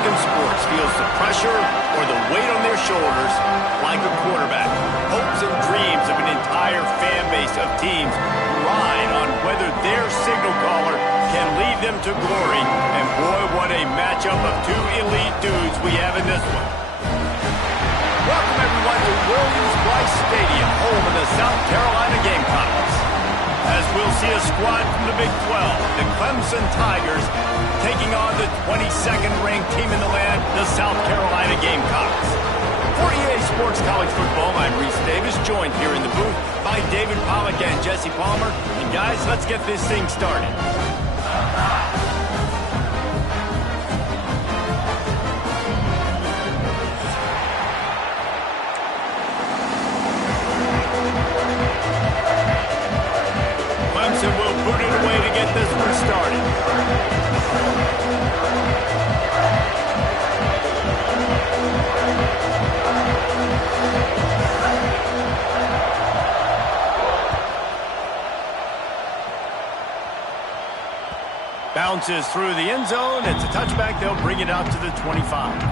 American sports feels the pressure or the weight on their shoulders like a quarterback. Hopes and dreams of an entire fan base of teams ride on whether their signal caller can lead them to glory. And boy, what a matchup of two elite dudes we have in this one. Welcome everyone to Williams-Brice Stadium, home of the South Carolina Gamecocks. As we'll see a squad from the Big 12, the Clemson Tigers, taking on the 22nd ranked team in the land, the South Carolina Gamecocks. For EA Sports College Football, I'm Reese Davis, joined here in the booth by David Pollack and Jesse Palmer. And guys, let's get this thing started. Clemson will boot it away to get this one started. Bounces through the end zone. It's a touchback. They'll bring it out to the 25.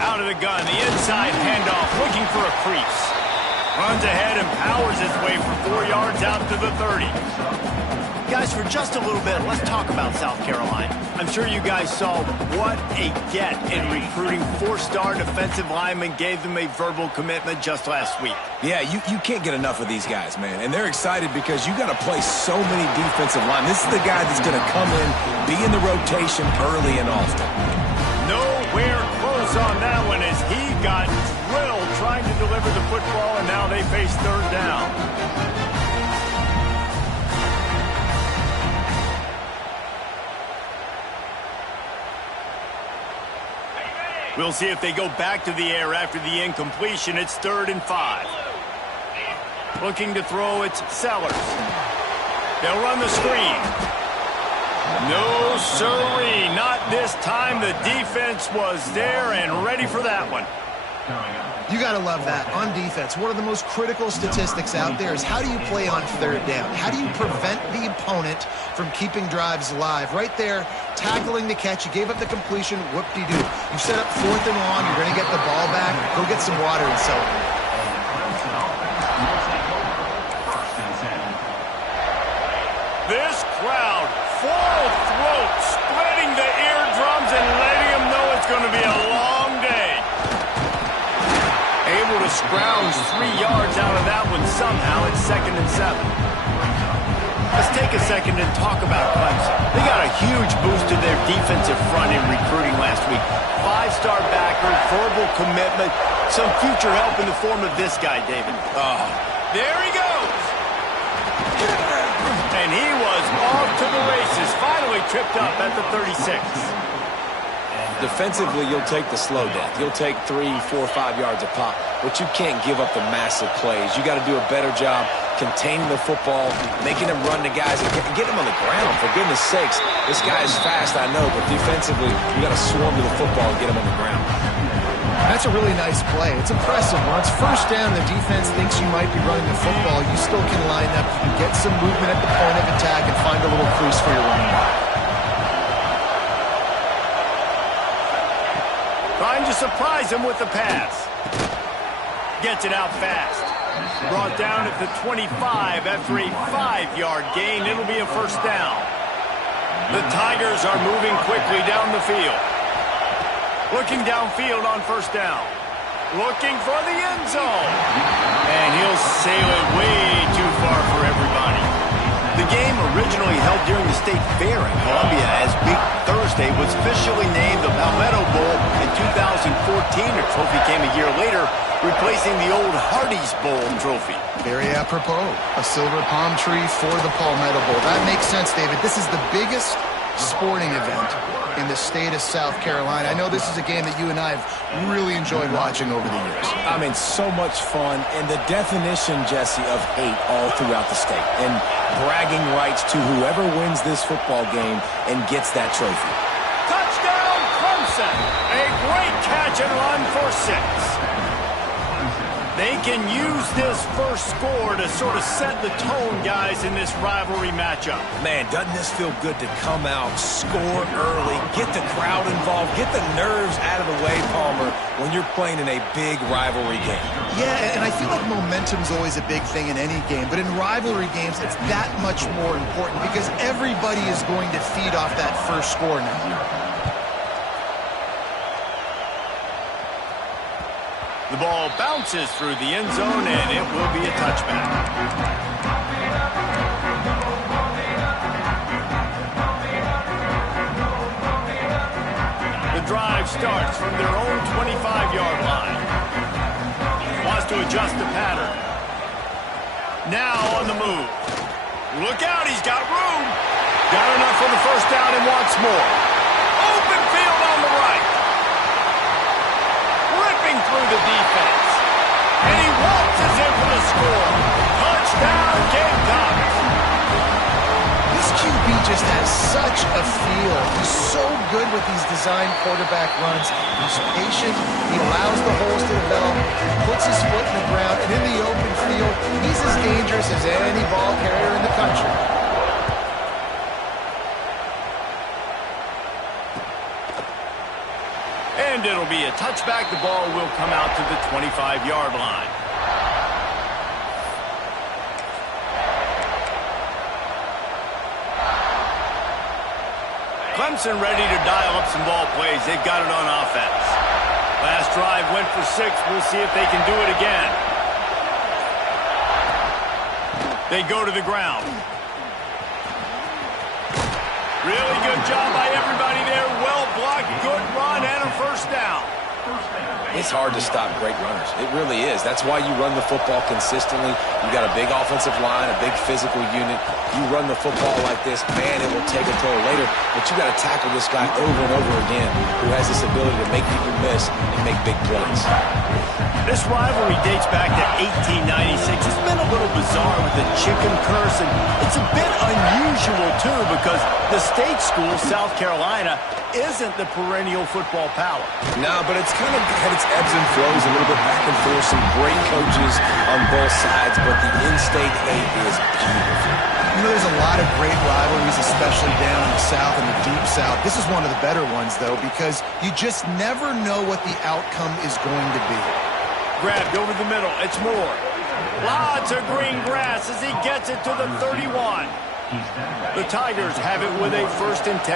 Out of the gun, the inside handoff, looking for a crease. Runs ahead and powers his way for 4 yards out to the 30. Guys, for just a little bit, let's talk about South Carolina. I'm sure you guys saw what a get in recruiting. 4-star defensive linemen gave them a verbal commitment just last week. Yeah, you can't get enough of these guys, man. And they're excited because you got to play so many defensive line. This is the guy that's going to come in, be in the rotation early and often. Nowhere close on that one as he got drilled trying to deliver the football, and now they face third down. We'll see if they go back to the air after the incompletion. It's 3rd and 5. Looking to throw, it's Sellers. They'll run the screen. No, sirree, not this time. The defense was there and ready for that one. You got to love that. On defense, one of the most critical statistics out there is how do you play on 3rd down? How do you prevent the opponent from keeping drives alive? Right there, tackling the catch. You gave up the completion. Whoop-de-doo. You set up 4th and long. You're going to get the ball back. Go get some water and celebrate. This crowd, full throat, splitting the eardrums and letting them know it's going to be a long day. Able to scrounge 3 yards out of that one somehow. It's 2nd and 7. Let's take a second and talk about Clemson. They got a huge boost to their defensive front in recruiting last week. 5-star backer, verbal commitment, some future help in the form of this guy, David. Oh, there he goes. And he was off to the races, finally tripped up at the 36. Defensively, you'll take the slow death. You'll take 3, 4, 5 yards a pop, but you can't give up the massive plays. You got to do a better job containing the football, making them run the guys, and get them on the ground. For goodness sakes, this guy is fast, I know, but defensively, you got to swarm to the football and get him on the ground. That's a really nice play. It's impressive. Once 1st down, the defense thinks you might be running the football. You still can line up. You can get some movement at the point of attack and find a little crease for your running back. Trying to surprise him with the pass. Gets it out fast. Brought down at the 25 after a 5-yard gain. It'll be a 1st down. The Tigers are moving quickly down the field. Looking downfield on 1st down. Looking for the end zone. And he'll sail it way too far for everybody. The game, originally held during the State Fair in Columbia as Big Thursday, was officially named the Palmetto Bowl in 2014. A trophy came a year later, replacing the old Hardee's Bowl trophy. Very apropos. A silver palm tree for the Palmetto Bowl. That makes sense, David. This is the biggest sporting event in the state of South Carolina. I know this is a game that you and I have really enjoyed watching over the years. I mean, so much fun, and the definition, Jesse, of hate all throughout the state. And bragging rights to whoever wins this football game and gets that trophy. Touchdown, Clemson! A great catch and run for 6. They can use this first score to sort of set the tone, guys, in this rivalry matchup. Man, doesn't this feel good to come out, score early, get the crowd involved, get the nerves out of the way, Palmer, when you're playing in a big rivalry game. Yeah, and I feel like momentum's always a big thing in any game, but in rivalry games, it's that much more important because everybody is going to feed off that first score now. The ball bounces through the end zone, and it will be a touchback. The drive starts from their own 25-yard line. Wants to adjust the pattern. Now on the move. Look out, he's got room. Got enough for the first down and wants more. Open field on the right. Through the defense. And he waltzes in for the score. Touchdown, Gamecocks. This QB just has such a feel. He's so good with these designed quarterback runs. He's patient. He allows the holes to develop. Puts his foot in the ground. And in the open field, he's as dangerous as any ball carrier in the country. And it'll be a touchback. The ball will come out to the 25-yard line. Clemson ready to dial up some ball plays. They've got it on offense. Last drive went for 6. We'll see if they can do it again. They go to the ground. Really good job by everybody there. Well blocked, good run, and a first down. It's hard to stop great runners. It really is. That's why you run the football consistently. You got a big offensive line, a big physical unit. You run the football like this, man, it will take a toll later. But you got to tackle this guy over and over again who has this ability to make people miss and make big plays. This rivalry dates back to 1896. It's been a little bizarre with the chicken curse, and it's a bit unusual, too, because the state school, South Carolina, isn't the perennial football power. No, but it's kind of had its ebbs and flows, a little bit back and forth, some great coaches on both sides, but the in-state hate is beautiful. You know, there's a lot of great rivalries, especially down in the South and the Deep South. This is one of the better ones, though, because you just never know what the outcome is going to be. Grabbed over the middle. It's Moore. Lots of green grass as he gets it to the 31. The Tigers have it with a 1st and 10.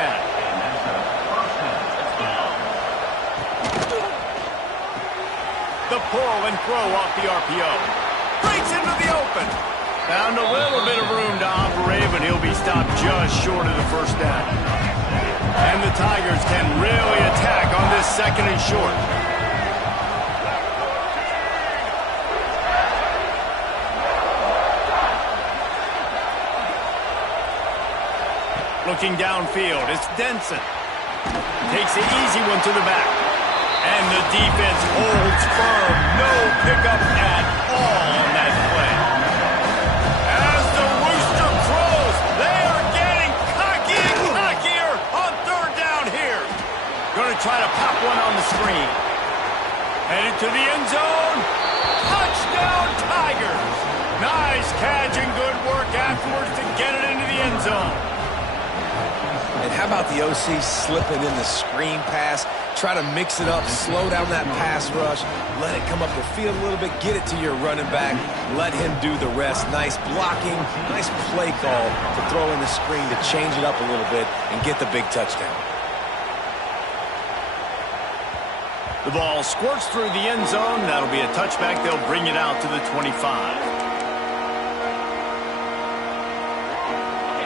The pull and throw off the RPO. Breaks into the open. Found a little bit of room to operate, but he'll be stopped just short of the first down. And the Tigers can really attack on this 2nd and short. Looking downfield, it's Denson. Takes the easy one to the back. And the defense holds firm. No pickup at all on that play. As the rooster crows, they are getting cocky and cockier on 3rd down here. Going to try to pop one on the screen. Headed to the end zone. Touchdown, Tigers. Nice catch and good work afterwards to get it into the end zone. And how about the OC slipping in the screen pass? Try to mix it up, slow down that pass rush, let it come up the field a little bit, get it to your running back, let him do the rest. Nice blocking, nice play call to throw in the screen to change it up a little bit and get the big touchdown. The ball squirts through the end zone. That'll be a touchback. They'll bring it out to the 25.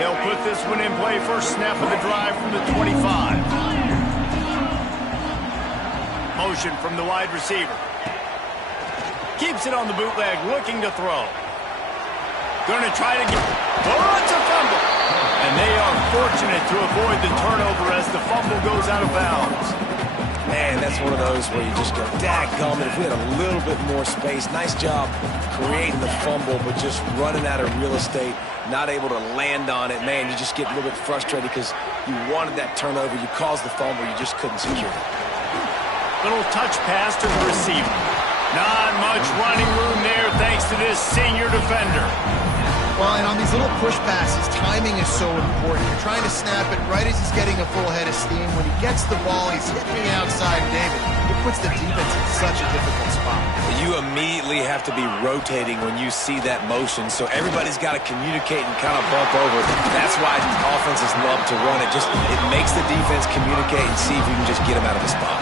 They'll put this one in play. First snap of the drive from the 25. Motion from the wide receiver. Keeps it on the bootleg, looking to throw. Going to try to get... Oh, it's a fumble! And they are fortunate to avoid the turnover as the fumble goes out of bounds. Man, that's one of those where you just go, dadgummit, if we had a little bit more space. Nice job creating the fumble, but just running out of real estate, not able to land on it. Man, you just get a little bit frustrated because you wanted that turnover. You caused the fumble. You just couldn't secure it. Little touch pass to the receiver. Not much running room there thanks to this senior defender. Well, and on these little push passes, timing is so important. You're trying to snap it right as he's getting a full head of steam. When he gets the ball, he's hitting the outside, David. It puts the defense in such a difficult spot. You immediately have to be rotating when you see that motion, so everybody's got to communicate and kind of bump over. That's why offenses love to run it. It makes the defense communicate and see if you can just get him out of the spot.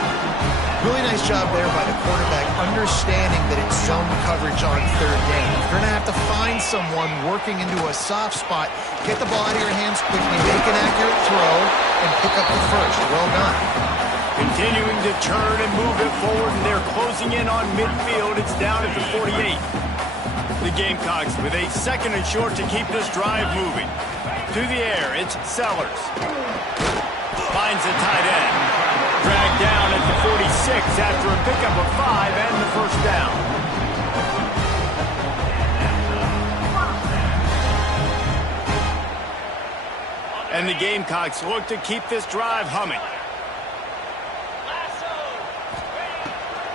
Really nice job there by the quarterback, understanding that it's zone coverage on third down. You're going to have to find someone working into a soft spot, get the ball out of your hands quickly, make an accurate throw, and pick up the first. Well done. Continuing to turn and move it forward, and they're closing in on midfield. It's down at the 48. The Gamecocks with a 2nd and short to keep this drive moving. To the air, it's Sellers. Finds the tight end. Dragged down at the 46 after a pickup of 5 and the first down. And the Gamecocks look to keep this drive humming.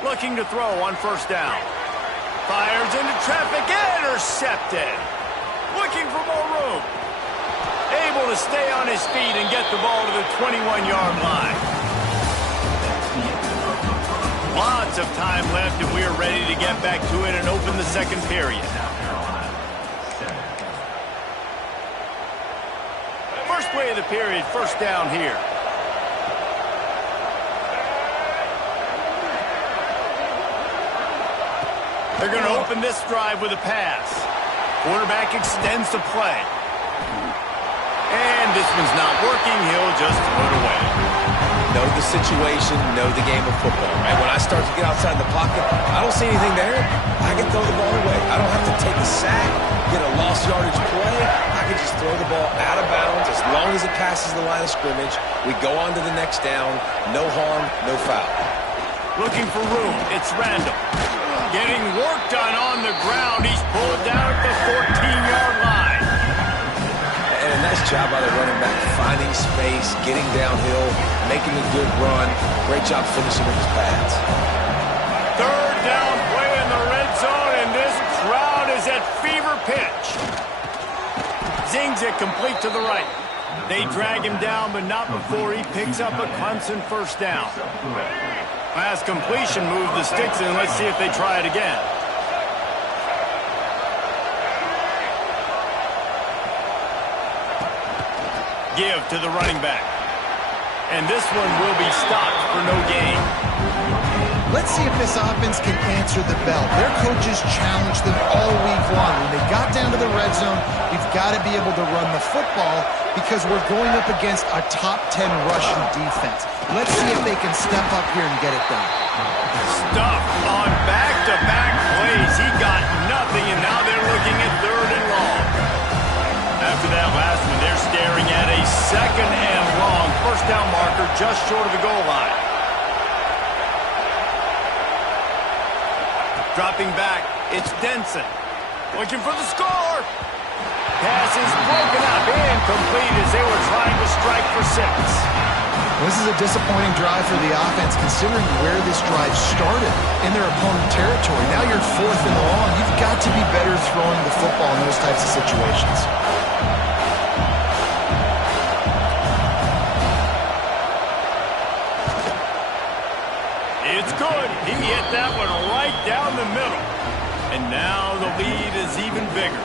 Looking to throw on first down. Fires into traffic, intercepted. Looking for more room. Able to stay on his feet and get the ball to the 21-yard line. Lots of time left, and we are ready to get back to it and open the second period. First play of the period, first down here. They're going to open this drive with a pass. Quarterback extends the play. And this one's not working. He'll just throw it away. Know the situation, know the game of football. Right? When I start to get outside the pocket, I don't see anything there. I can throw the ball away. I don't have to take a sack, get a lost yardage play. I can just throw the ball out of bounds as long as it passes the line of scrimmage. We go on to the next down. No harm, no foul. Looking for room. It's Randall. Getting work done on the ground. He's pulled down at the 14-yard line. And a nice job by the running back, finding space, getting downhill, making a good run. Great job finishing with his pads. Third down play in the red zone, and this crowd is at fever pitch. Zings it complete to the right. They drag him down, but not before he picks up a Clemson first down. Last completion moved the sticks in. Let's see if they try it again. Give to the running back. And this one will be stopped for no gain. Let's see if this offense can answer the bell. Their coaches challenged them all week long. When they got down to the red zone, we've got to be able to run the football because we're going up against a top 10 rushing defense. Let's see if they can step up here and get it done. Stuffed on back-to-back plays. He got nothing, and now they're looking at 3rd and long. After that last one, they're staring at a 2nd and long. First down marker just short of the goal line. Dropping back, it's Denson. Looking for the score. Pass is broken up, incomplete as they were trying to strike for 6. This is a disappointing drive for the offense considering where this drive started in their opponent territory. Now you're 4th and long. You've got to be better throwing the football in those types of situations. It's good. He hit that one right down the middle. And now the lead is even bigger.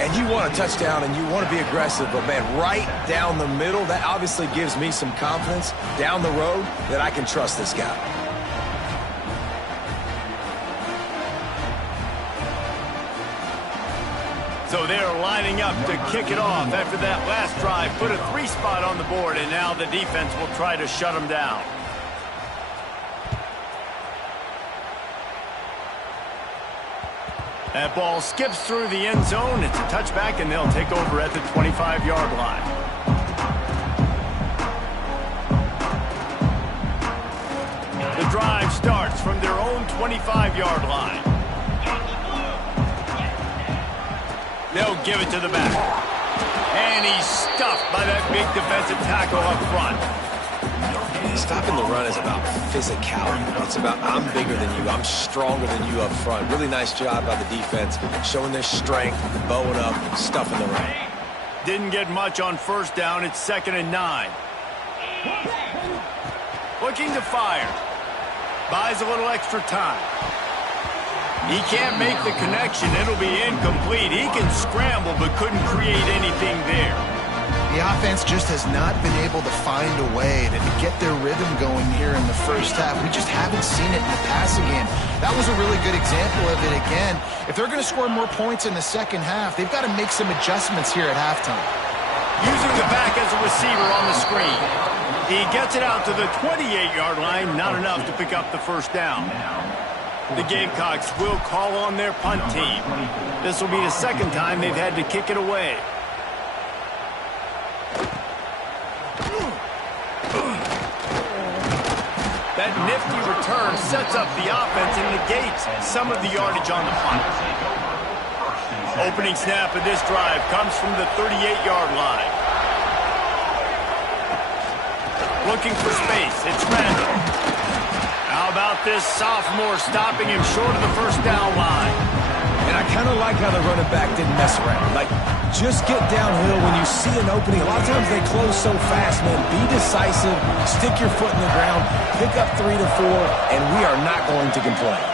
And you want a touchdown and you want to be aggressive, but man, right down the middle, that obviously gives me some confidence down the road that I can trust this guy. So they're lining up to kick it off after that last drive. Put a 3 spot on the board, and now the defense will try to shut them down. That ball skips through the end zone. It's a touchback, and they'll take over at the 25-yard line. The drive starts from their own 25-yard line. They'll give it to the back. And he's stuffed by that big defensive tackle up front. Stopping the run is about physicality. It's about I'm bigger than you, I'm stronger than you up front. Really nice job by the defense, showing their strength, bowing up, stuffing the run. Didn't get much on first down. It's 2nd and 9. Looking to fire. Buys a little extra time. He can't make the connection. It'll be incomplete. He can scramble but couldn't create anything there. The offense just has not been able to find a way to get their rhythm going here in the first half. We just haven't seen it in the passing game. That was a really good example of it again. If they're going to score more points in the second half, they've got to make some adjustments here at halftime. Using the back as a receiver on the screen. He gets it out to the 28-yard line. Not enough to pick up the first down. The Gamecocks will call on their punt team. This will be the second time they've had to kick it away. That nifty return sets up the offense and negates some of the yardage on the punt. Opening snap of this drive comes from the 38-yard line. Looking for space. It's Randall. How about this sophomore stopping him short of the first down line? And I kind of like how the running back didn't mess around. Like, just get downhill when you see an opening. A lot of times they close so fast, man. Be decisive, stick your foot in the ground, pick up 3 to 4, and we are not going to complain.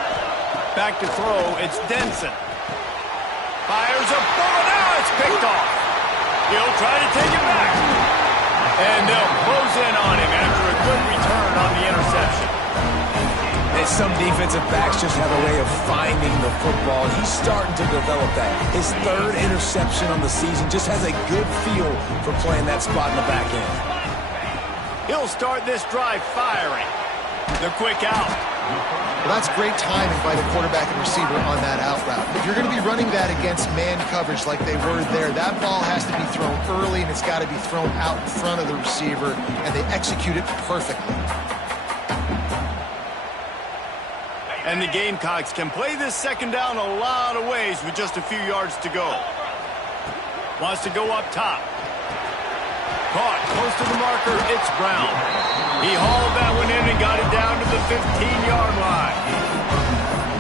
Back to throw, it's Denson. Fires a bullet, now it's picked off. He'll try to take it back. And they'll close in on him after a good return on the interception. And some defensive backs just have a way of finding the football. He's starting to develop that. His 3rd interception on the season just has a good feel for playing that spot in the back end. He'll start this drive firing. The quick out. Well, that's great timing by the quarterback and receiver on that out route. If you're going to be running that against man coverage like they were there, that ball has to be thrown early and it's got to be thrown out in front of the receiver, and they execute it perfectly. And the Gamecocks can play this second down a lot of ways with just a few yards to go. Wants to go up top. Caught close to the marker, it's Brown. He hauled that one in and got it down to the 15-yard line.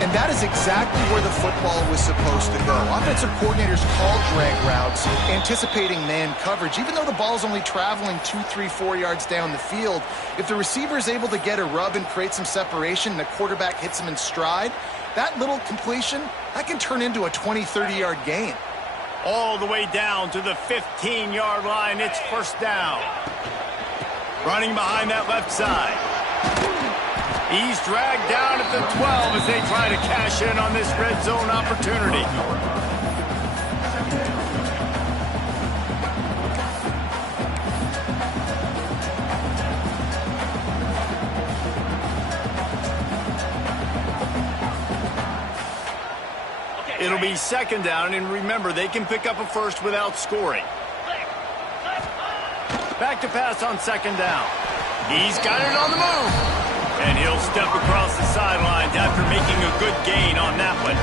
And that is exactly where the football was supposed to go. Offensive coordinators called drag routes, anticipating man coverage. Even though the ball's only traveling 2, 3, 4 yards down the field, if the receiver is able to get a rub and create some separation and the quarterback hits him in stride, that little completion, that can turn into a 20, 30-yard gain. All the way down to the 15-yard line, it's first down. Running behind that left side. He's dragged down at the 12 as they try to cash in on this red zone opportunity. It'll be second down, and remember, they can pick up a first without scoring. Back to pass on second down. He's got it on the move. And he'll step across the sidelines after making a good gain on that one.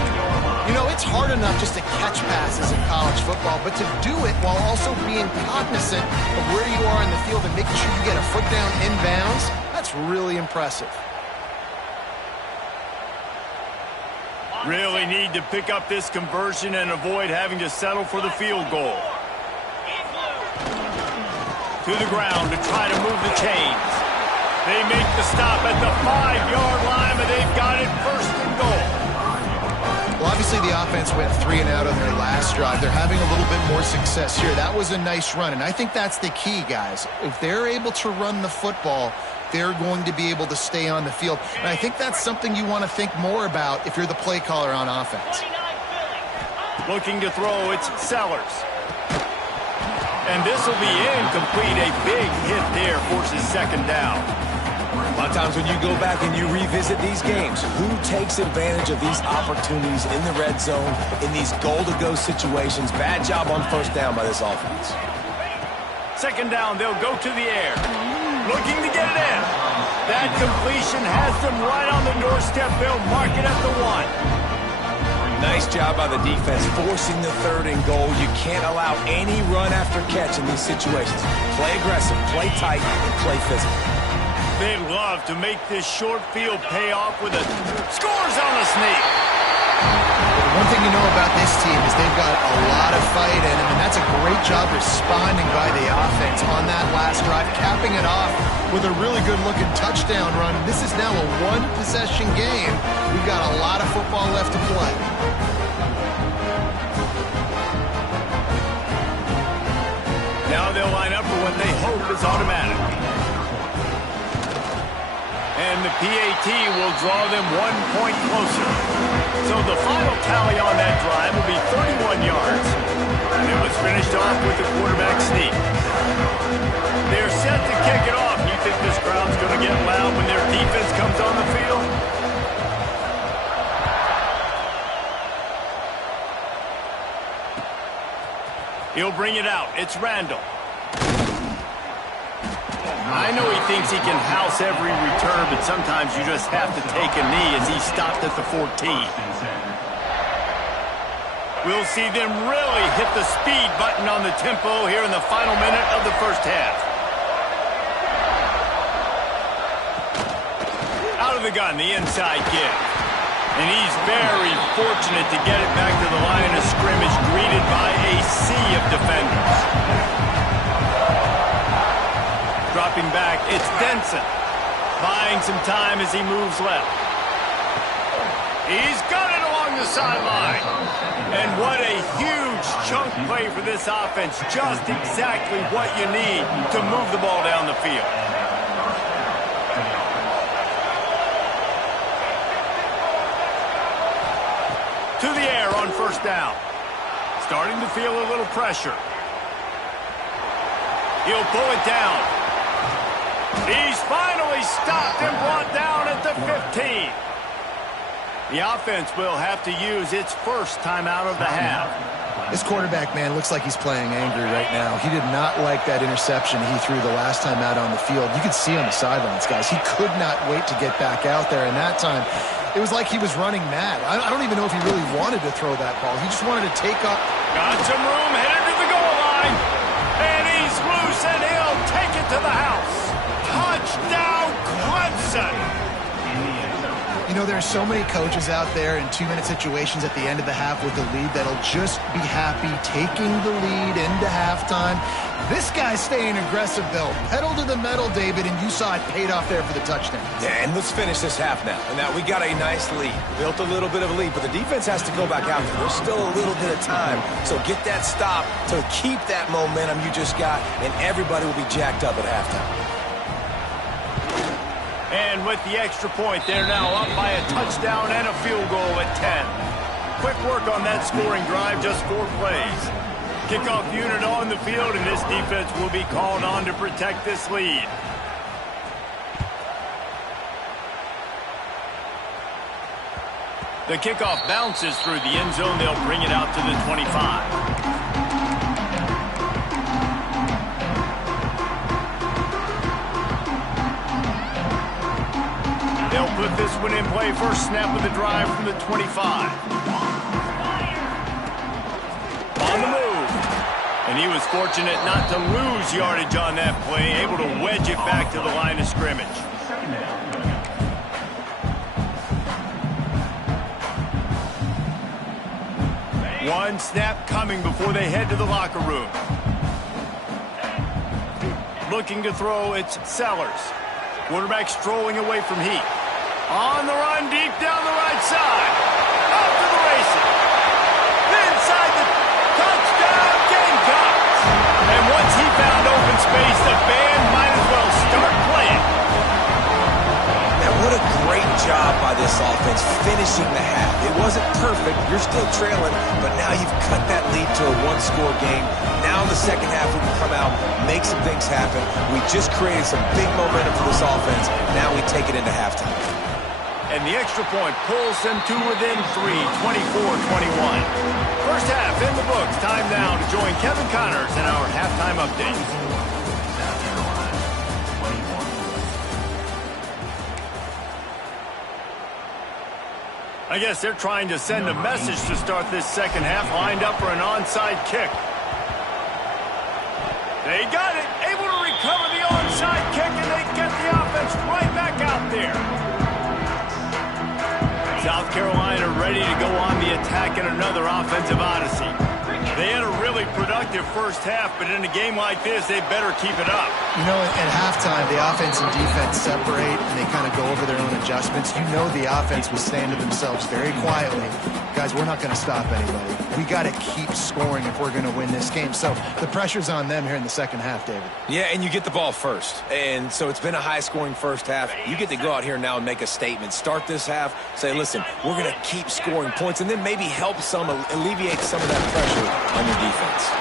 You know, it's hard enough just to catch passes in college football, but to do it while also being cognizant of where you are in the field and making sure you get a foot down inbounds, that's really impressive. Really need to pick up this conversion and avoid having to settle for the field goal. To the ground to try to move the chains. They make the stop at the 5-yard line, but they've got it first and goal. Well, obviously the offense went 3 and out on their last drive. They're having a little bit more success here. That was a nice run, and I think that's the key, guys. If they're able to run the football, they're going to be able to stay on the field. And I think that's something you want to think more about if you're the play caller on offense. Looking to throw, it's Sellers. And this will be incomplete. A big hit there forces second down. A lot of times when you go back and you revisit these games, who takes advantage of these opportunities in the red zone, in these goal-to-go situations? Bad job on first down by this offense. Second down, they'll go to the air. Looking to get it in. That completion has them right on the doorstep. They'll mark it at the 1. Nice job by the defense, forcing the 3rd and goal. You can't allow any run after catch in these situations. Play aggressive, play tight, and play physical. They love to make this short field pay off with a scores on the sneak. One thing you know about this team is they've got a lot of fight in them, and that's a great job responding by the offense on that last drive, capping it off with a really good-looking touchdown run. This is now a one-possession game. We've got a lot of football left to play. Now they'll line up for what they hope is automatic. And the PAT will draw them 1 point closer. So the final tally on that drive will be 31 yards. And it was finished off with the quarterback sneak. They're set to kick it off. You think this crowd's going to get loud when their defense comes on the field? He'll bring it out. It's Randall. I know he thinks he can house every return, but sometimes you just have to take a knee as he stopped at the 14. We'll see them really hit the speed button on the tempo here in the final minute of the first half. Out of the gun, the inside give. And he's very fortunate to get it back to the line of scrimmage, greeted by a sea of defenders. Dropping back, it's Denson. Buying some time as he moves left. He's got it along the sideline. And what a huge chunk play for this offense. Just exactly what you need to move the ball down the field. To the air on first down. Starting to feel a little pressure. He'll pull it down. He's finally stopped and brought down at the 15. The offense will have to use its first timeout of the half. This quarterback, man, looks like he's playing angry right now. He did not like that interception he threw the last time out on the field. You could see on the sidelines, guys. He could not wait to get back out there, and that time it was like he was running mad. I don't even know if he really wanted to throw that ball. He just wanted to take up. Got some room, headed to the goal line. And he's loose, and he'll take it to the house. Touchdown, Clemson. You know, there are so many coaches out there in 2-minute situations at the end of the half with the lead that'll just be happy taking the lead into halftime. This guy's staying aggressive, though. Pedal to the metal, David, and you saw it paid off there for the touchdown. Yeah, and let's finish this half now. And now we got a nice lead. Built a little bit of a lead, but the defense has to go back out there. There's still a little bit of time. So get that stop to keep that momentum you just got, and everybody will be jacked up at halftime. And with the extra point, they're now up by a touchdown and a field goal at 10. Quick work on that scoring drive, just 4 plays. Kickoff unit on the field, and this defense will be called on to protect this lead. The kickoff bounces through the end zone. They'll bring it out to the 25. They'll put this one in play. First snap of the drive from the 25. On the move. And he was fortunate not to lose yardage on that play, able to wedge it back to the line of scrimmage. One snap coming before they head to the locker room. Looking to throw, it's Sellers. Quarterback strolling away from Heat. On the run, deep down the right side. Off to the races. Inside the touchdown, Gamecocks. And once he found open space, the band might as well start playing. Now, what a great job by this offense finishing the half. It wasn't perfect. You're still trailing, but now you've cut that lead to a one-score game. Now in the second half, we can come out, make some things happen. We just created some big momentum for this offense. Now we take it into halftime. And the extra point pulls them to within 3, 24-21. First half in the books. Time now to join Kevin Connors in our halftime update. I guess they're trying to send a message to start this second half, lined up for an onside kick. They got it, able to recover the onside kick, and they get the offense launched right back out there. South Carolina ready to go on the attack in another offensive odyssey. They had a really productive first half, but in a game like this, they better keep it up. You know, at halftime, the offense and defense separate, and they kind of go over their own adjustments. You know the offense was saying to themselves very quietly, guys, we're not going to stop anybody. We got to keep scoring if we're going to win this game. So the pressure's on them here in the second half, David. Yeah, and you get the ball first. And so it's been a high-scoring first half. You get to go out here now and make a statement. Start this half, say, listen, we're going to keep scoring points, and then maybe help alleviate some of that pressure on your defense.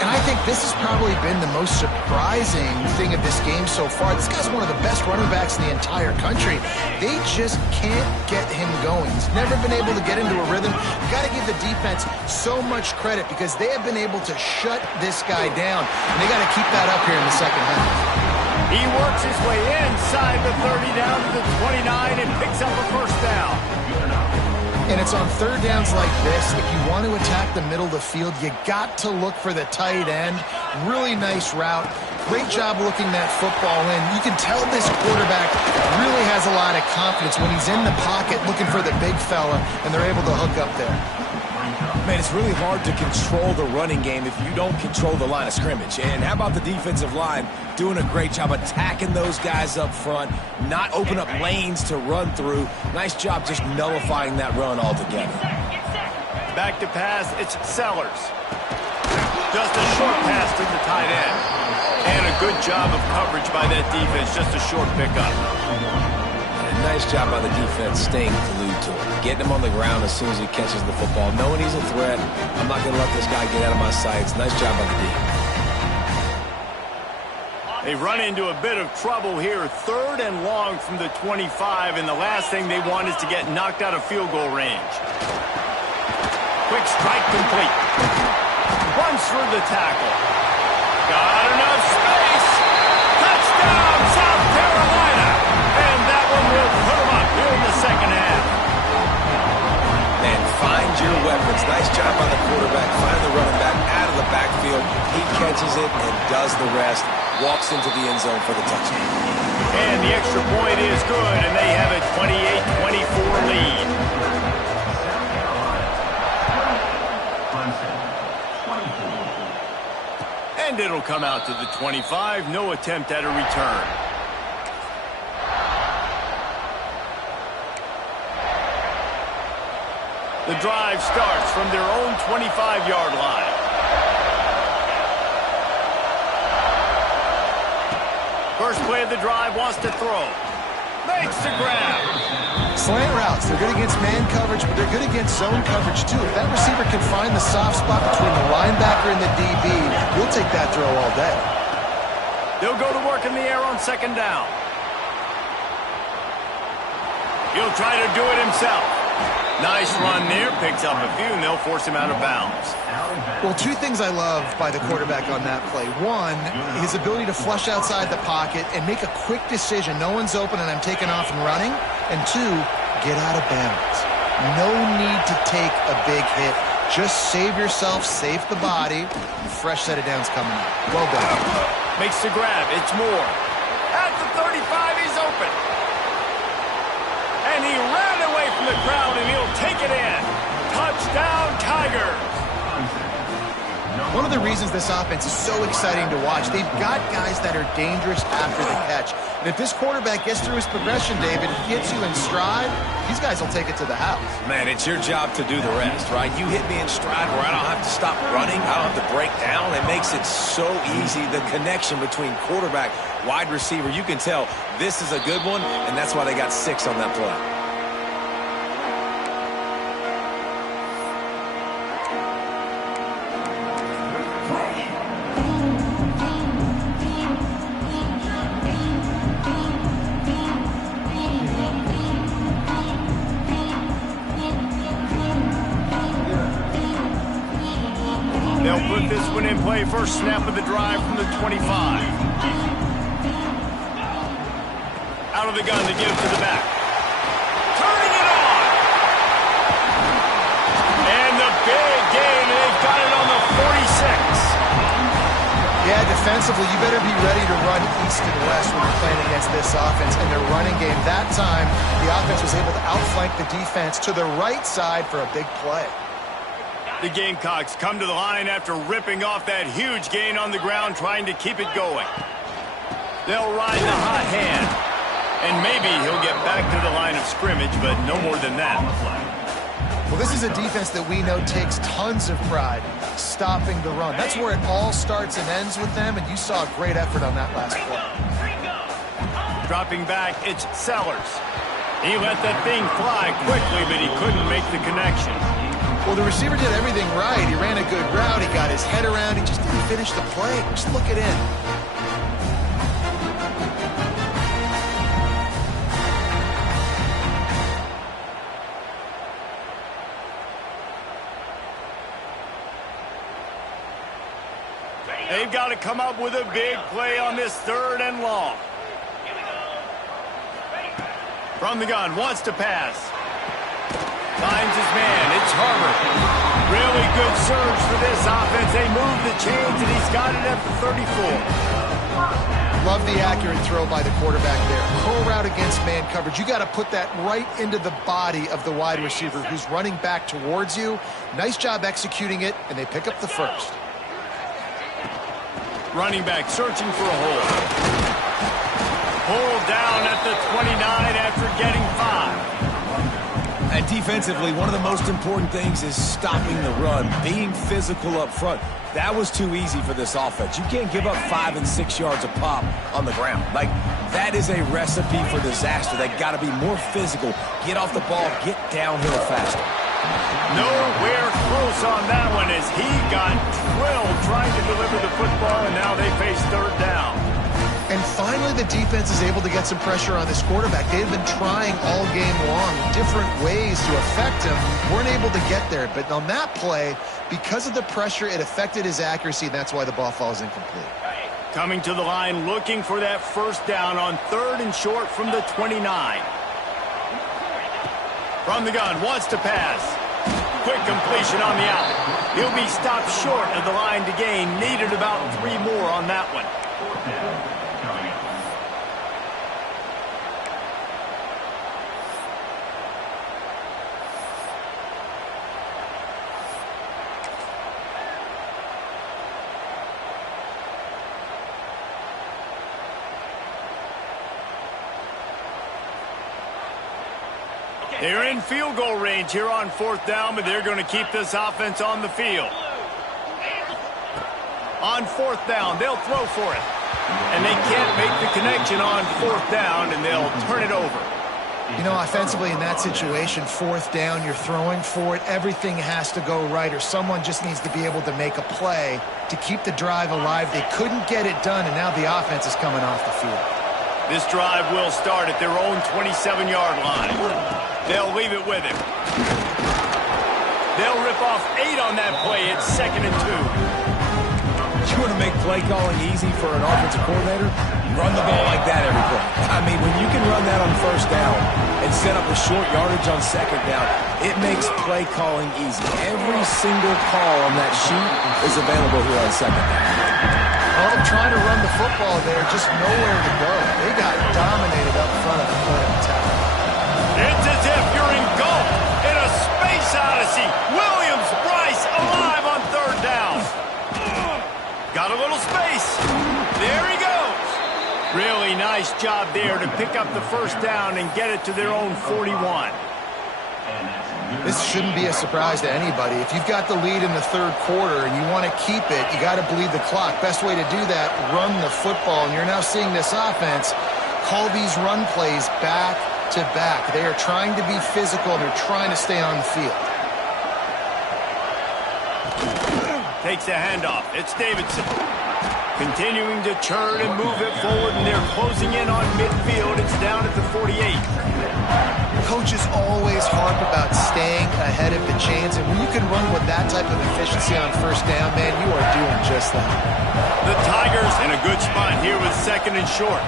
And I think this has probably been the most surprising thing of this game so far. This guy's one of the best running backs in the entire country. They just can't get him going. He's never been able to get into a rhythm. You got to give the defense so much credit because they have been able to shut this guy down. And they got to keep that up here in the second half. He works his way inside the 30 down to the 29 and picks up a first down. And it's on third downs like this. If you want to attack the middle of the field, you got to look for the tight end. Really nice route. Great job looking that football in. You can tell this quarterback really has a lot of confidence when he's in the pocket looking for the big fella, and they're able to hook up there. Man, it's really hard to control the running game if you don't control the line of scrimmage. And how about the defensive line doing a great job attacking those guys up front, not open up lanes to run through. Nice job just nullifying that run altogether. Back to pass, it's Sellers. Just a short pass to the tight end. And a good job of coverage by that defense, just a short pickup. Nice job by the defense staying glued to him. Getting him on the ground as soon as he catches the football. Knowing he's a threat. I'm not going to let this guy get out of my sights. Nice job by the D. They run into a bit of trouble here. Third and long from the 25, and the last thing they want is to get knocked out of field goal range. Quick strike complete. Runs through the tackle. Got enough space. Touchdown, South Carolina. And that one will put them up here in the second half. Man, find your weapons. Nice job by the quarterback. Find the running back out of the backfield. He catches it and does the rest. Walks into the end zone for the touchdown. And the extra point is good, and they have a 28-24 lead. And it'll come out to the 25. No attempt at a return. The drive starts from their own 25-yard line. First play of the drive, wants to throw. Makes the grab. Slant routes, they're good against man coverage, but they're good against zone coverage too. If that receiver can find the soft spot between the linebacker and the DB, you'll take that throw all day. They'll go to work in the air on second down. He'll try to do it himself. Nice run there, picks up a few, and they'll force him out of bounds. Well, two things I love by the quarterback on that play. One, his ability to flush outside the pocket and make a quick decision. No one's open and I'm taking off and running. And two, get out of bounds. No need to take a big hit. Just save yourself, save the body. Fresh set of downs coming up. Well done. Makes the grab. It's Moore. At the 35, he's open. And he ran away from the crowd, and he'll take it in. Touchdown, Tigers. One of the reasons this offense is so exciting to watch, they've got guys that are dangerous after the catch. And if this quarterback gets through his progression, David, hits you in stride, these guys will take it to the house. Man, it's your job to do the rest, right? You hit me in stride where I don't have to stop running. I don't have to break down. It makes it so easy. The connection between quarterback, wide receiver, you can tell this is a good one, and that's why they got 6 on that play. They'll put this one in play. First snap of the drive from the 25. Out of the gun to give to the back. Turning it on. And the big gain. They've got it on the 46. Yeah, defensively, you better be ready to run east and west when you're playing against this offense. In their running game, that time, the offense was able to outflank the defense to the right side for a big play. The Gamecocks come to the line after ripping off that huge gain on the ground, trying to keep it going. They'll ride the hot hand. And maybe he'll get back to the line of scrimmage, but no more than that. Well, this is a defense that we know takes tons of pride stopping the run. That's where it all starts and ends with them, and you saw a great effort on that last play. Dropping back, it's Sellers. He let that thing fly quickly, but he couldn't make the connection. Well, the receiver did everything right. He ran a good route. He got his head around. He just didn't finish the play. Just look it in. They've got to come up with a big play on this 3rd and long. From the gun, wants to pass. Finds his man. It's Harvard. Really good surge for this offense. They move the chains, and he's got it at the 34. Love the accurate throw by the quarterback there. Curl route against man coverage. You got to put that right into the body of the wide receiver who's running back towards you. Nice job executing it, and they pick up the first. Running back searching for a hole. Pulled down at the 29 after getting 5. And defensively, one of the most important things is stopping the run, being physical up front. That was too easy for this offense. You can't give up 5 and 6 yards a pop on the ground. Like, that is a recipe for disaster. They got to be more physical, get off the ball, get downhill faster. Nowhere close on that one as he got drilled trying to deliver the football, and now they face 3rd down. And finally, the defense is able to get some pressure on this quarterback. They've been trying all game long different ways to affect him. Weren't able to get there. But on that play, because of the pressure, it affected his accuracy. That's why the ball falls incomplete. Coming to the line, looking for that 1st down on 3rd and short from the 29. From the gun, wants to pass. Quick completion on the out. He'll be stopped short of the line to gain. Needed about 3 more on that one. They're in field goal range here on 4th down, but they're going to keep this offense on the field. On 4th down, they'll throw for it. And they can't make the connection on 4th down, and they'll turn it over. You know, offensively in that situation, 4th down, you're throwing for it. Everything has to go right, or someone just needs to be able to make a play to keep the drive alive. They couldn't get it done, and now the offense is coming off the field. This drive will start at their own 27-yard line. They'll leave it with him. They'll rip off 8 on that play. It's 2nd and 2. You want to make play calling easy for an offensive coordinator? Run the ball like that every play. I mean, when you can run that on 1st down and set up a short yardage on 2nd down, it makes play calling easy. Every single call on that sheet is available here on 2nd down. Oh, trying to run the football there, just nowhere to go. They got dominated up front at the point of attack. It's as if you're engulfed in a space odyssey. Williams, Bryce, alive on 3rd down. Got a little space. There he goes. Really nice job there to pick up the 1st down and get it to their own 41. This shouldn't be a surprise to anybody. If you've got the lead in the 3rd quarter and you want to keep it, you got to bleed the clock. Best way to do that, run the football. And you're now seeing this offense call these run plays back to back. They are trying to be physical. They're trying to stay on the field. Takes a handoff. It's Davidson. Continuing to turn and move it forward, and they're closing in on midfield. It's down at the 48. Coaches always harp about staying ahead of the chains, and when you can run with that type of efficiency on 1st down, man, you are doing just that. The Tigers in a good spot here with 2nd and short.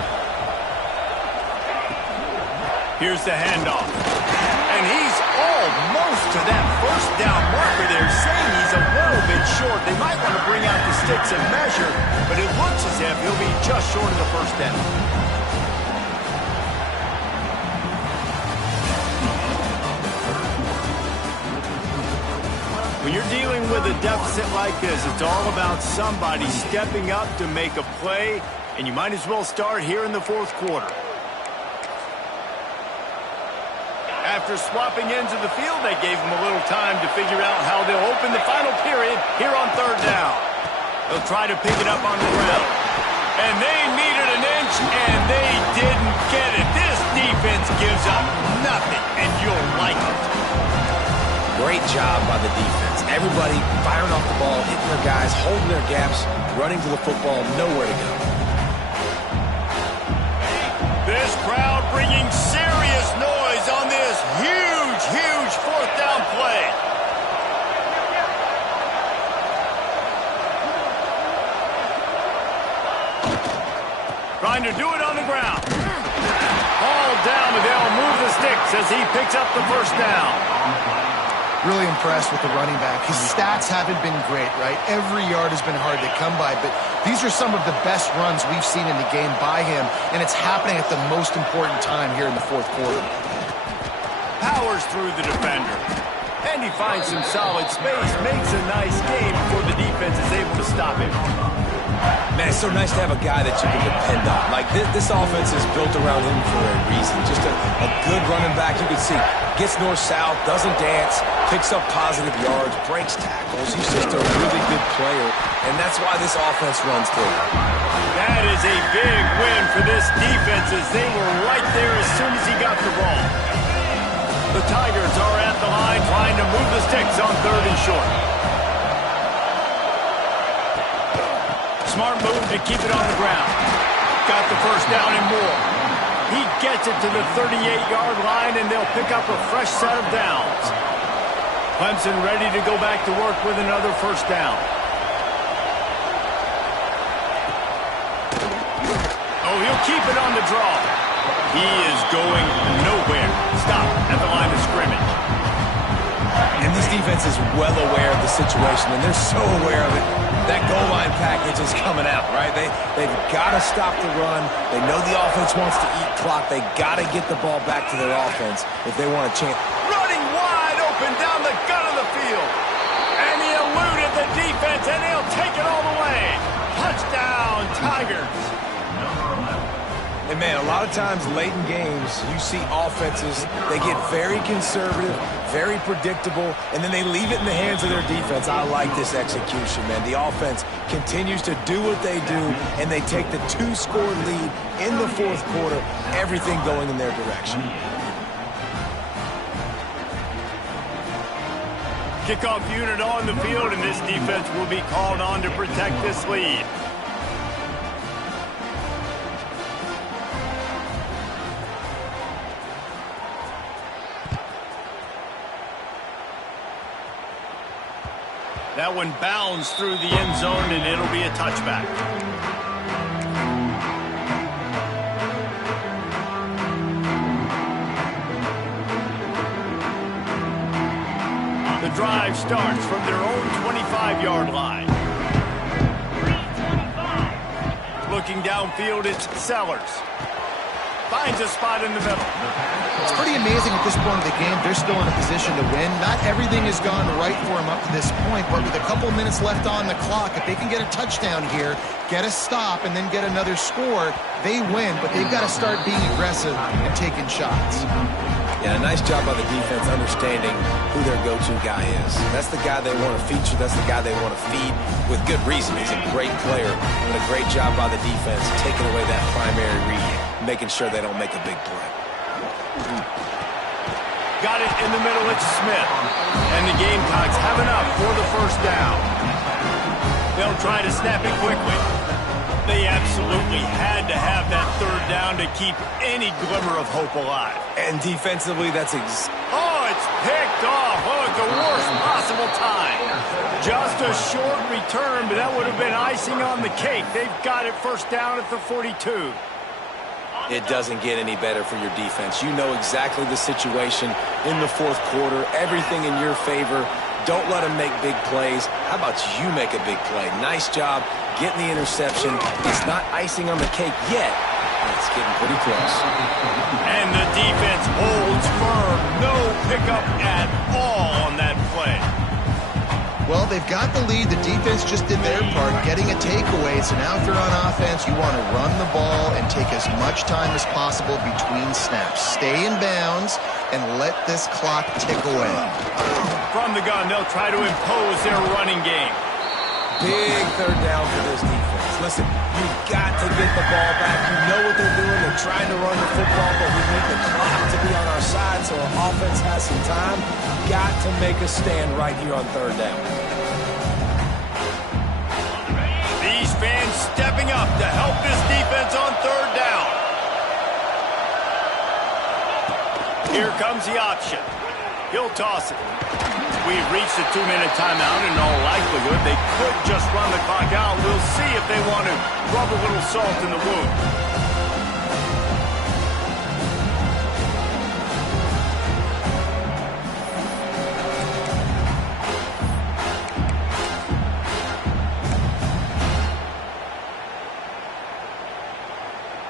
Here's the handoff. And he's Almost to that first down marker there, saying he's a little bit short. They might want to bring out the sticks and measure, but it looks as if he'll be just short of the first down. When you're dealing with a deficit like this, it's all about somebody stepping up to make a play, and you might as well start here in the fourth quarter. After swapping ends of the field, they gave him a little time to figure out how they'll open the final period here on third down. They'll try to pick it up on the ground. And they needed an inch, and they didn't get it. This defense gives up nothing, and you'll like it. Great job by the defense. Everybody firing off the ball, hitting their guys, holding their gaps, running to the football, nowhere to go. This crowd bringing serious noise on this huge, huge fourth down play. Trying to do it on the ground. Ball down, but they'll move the sticks as he picks up the first down. Really impressed with the running back. His stats haven't been great, right? Every yard has been hard to come by, but these are some of the best runs we've seen in the game by him, and it's happening at the most important time here in the fourth quarter. Powers through the defender. And he finds some solid space, makes a nice game before the defense is able to stop him. Man, it's so nice to have a guy that you can depend on. Like, this offense is built around him for a reason. Just a good running back. You can see, gets north-south, doesn't dance, picks up positive yards, breaks tackles. He's just a really good player, and that's why this offense runs through. That is a big win for this defense as they were right there as soon as he got the ball. The Tigers are at the line trying to move the sticks on third and short. Smart move to keep it on the ground. Got the first down and more. He gets it to the 38-yard line, and they'll pick up a fresh set of downs. Clemson ready to go back to work with another first down. Oh, he'll keep it on the draw. He is going nowhere. Stop at the line of scrimmage. And this defense is well aware of the situation, and they're so aware of it. That goal line package is coming out, right? They've got to stop the run. They know the offense wants to eat clock. They got to get the ball back to their offense if they want a chance. Running wide open down the gut of the field. And he eluded the defense, and he'll take it all the way. Touchdown, Tigers. And, man, a lot of times late in games, you see offenses, they get very conservative, very predictable, and then they leave it in the hands of their defense. I like this execution, man. The offense continues to do what they do, and they take the two-score lead in the fourth quarter, everything going in their direction. Kickoff unit on the field, and this defense will be called on to protect this lead. That one bounds through the end zone, and it'll be a touchback. The drive starts from their own 25-yard line. Looking downfield, it's Sellers. Finds a spot in the middle. It's pretty amazing at this point of the game. They're still in a position to win. Not everything has gone right for them up to this point, but with a couple minutes left on the clock, if they can get a touchdown here, get a stop, and then get another score, they win. But they've got to start being aggressive and taking shots. Yeah, nice job by the defense understanding who their go-to guy is. That's the guy they want to feature. That's the guy they want to feed with good reason. He's a great player, and a great job by the defense taking away that primary read, making sure they don't make a big play. Got it in the middle. It's Smith. And the Gamecocks have enough for the first down. They'll try to snap it quickly. They absolutely had to have that third down to keep any glimmer of hope alive. And defensively, that's oh, it's picked off. Oh, at the worst possible time. Just a short return, but that would have been icing on the cake. They've got it first down at the 42. It doesn't get any better for your defense. You know exactly the situation in the fourth quarter, everything in your favor. Don't let them make big plays. How about you make a big play? Nice job getting the interception. It's not icing on the cake yet. It's getting pretty close. And the defense holds firm. No pickup at all on that play. Well, they've got the lead. The defense just did their part, getting a takeaway. So now if you're on offense, you want to run the ball and take as much time as possible between snaps. Stay in bounds and let this clock tick away. From the gun, they'll try to impose their running game. Big third down for this defense. Listen, you've got to get the ball back. You know what they're doing. They're trying to run the football, but we need the clock to be on our side so our offense has some time. Got to make a stand right here on third down. These fans stepping up to help this defense on third down. Here comes the option. He'll toss it. We've reached the 2-minute timeout. In all likelihood, they could just run the clock out. We'll see if they want to rub a little salt in the wound.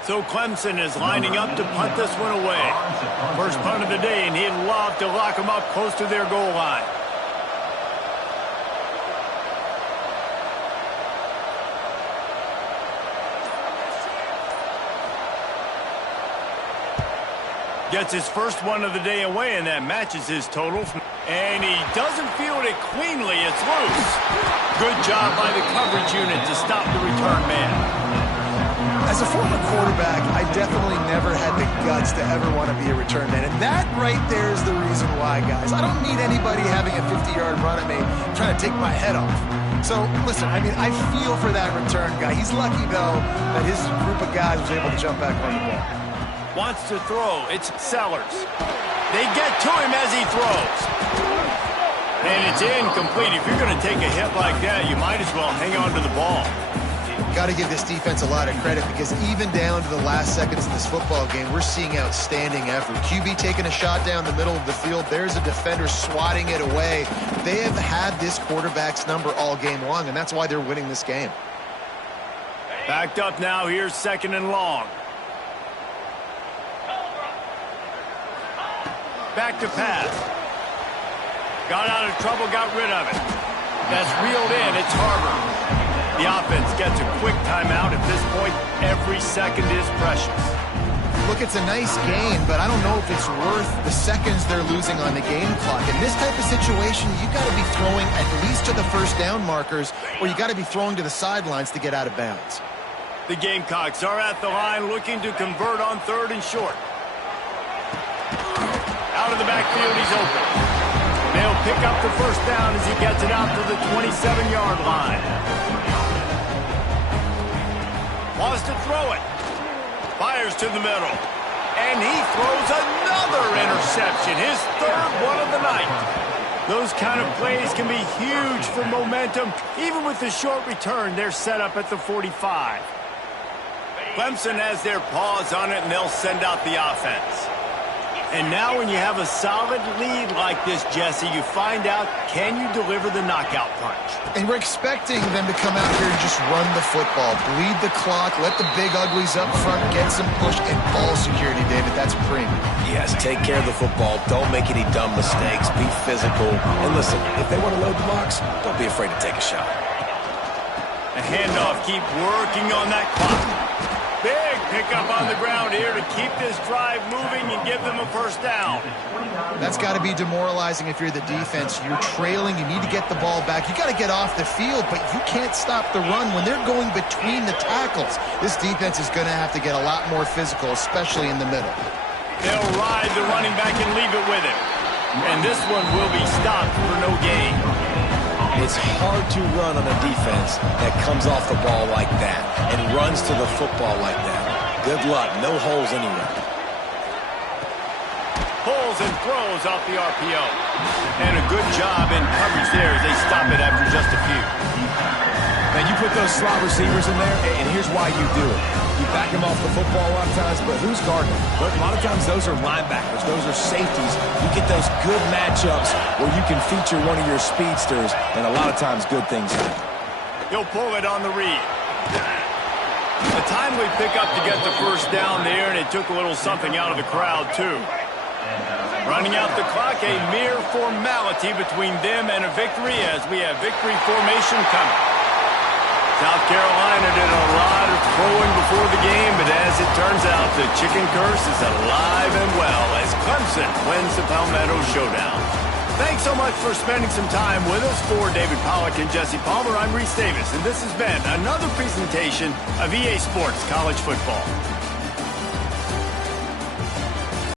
So Clemson is lining up to punt this one away. First punt of the day, and he'd love to lock them up close to their goal line. Gets his first one of the day away, and that matches his total. And he doesn't field it cleanly. It's loose. Good job by the coverage unit to stop the return man. As a former quarterback, I definitely never had the guts to ever want to be a return man. And that right there is the reason why, guys. I don't need anybody having a 50-yard run at me trying to take my head off. So, listen, I mean, I feel for that return guy. He's lucky, though, that his group of guys was able to jump back on the ball. Wants to throw. It's Sellers. They get to him as he throws. And it's incomplete. If you're going to take a hit like that, you might as well hang on to the ball. Got to give this defense a lot of credit because even down to the last seconds of this football game, we're seeing outstanding effort. QB taking a shot down the middle of the field. There's a defender swatting it away. They have had this quarterback's number all game long, and that's why they're winning this game. Backed up now. Here's second and long. Back to pass. Got out of trouble, got rid of it. That's reeled in. It's Harbor. The offense gets a quick timeout. At this point, every second is precious. Look, it's a nice gain, but I don't know if it's worth the seconds they're losing on the game clock. In this type of situation, you got to be throwing at least to the first down markers, or you got to be throwing to the sidelines to get out of bounds. The Gamecocks are at the line looking to convert on third and short. Out of the backfield, he's open. They'll pick up the first down as he gets it out to the 27-yard line. Wants to throw it. Fires to the middle. And he throws another interception. His third one of the night. Those kind of plays can be huge for momentum. Even with the short return, they're set up at the 45. Clemson has their paws on it, and they'll send out the offense. And now when you have a solid lead like this, Jesse, you find out, can you deliver the knockout punch? And we're expecting them to come out here and just run the football, bleed the clock, let the big uglies up front, get some push, and ball security, David. That's premium. Yes, take care of the football. Don't make any dumb mistakes. Be physical. And listen, if they want to load the box, don't be afraid to take a shot. A handoff. Keep working on that clock. Big pickup on the ground here to keep this drive moving and give them a first down. That's got to be demoralizing if you're the defense. You're trailing. You need to get the ball back. You got to get off the field, but you can't stop the run when they're going between the tackles. This defense is going to have to get a lot more physical, especially in the middle. They'll ride the running back and leave it with him. And this one will be stopped for no gain. It's hard to run on a defense that comes off the ball like that and runs to the football like that. Good luck. No holes anywhere. Pulls and throws off the RPO. And a good job in coverage there as they stop it after just a few. Now, you put those slot receivers in there, and here's why you do it. You back them off the football a lot of times, but who's guarding them? But a lot of times, those are linebackers. Those are safeties. You get those good matchups where you can feature one of your speedsters, and a lot of times, good things happen. He'll pull it on the read. A timely pickup to get the first down there, and it took a little something out of the crowd, too. Running out the clock, a mere formality between them and a victory as we have victory formation coming. South Carolina did a lot of throwing before the game, but as it turns out, the chicken curse is alive and well as Clemson wins the Palmetto Showdown. Thanks so much for spending some time with us. For David Pollack and Jesse Palmer, I'm Reese Davis, and this has been another presentation of EA Sports College Football.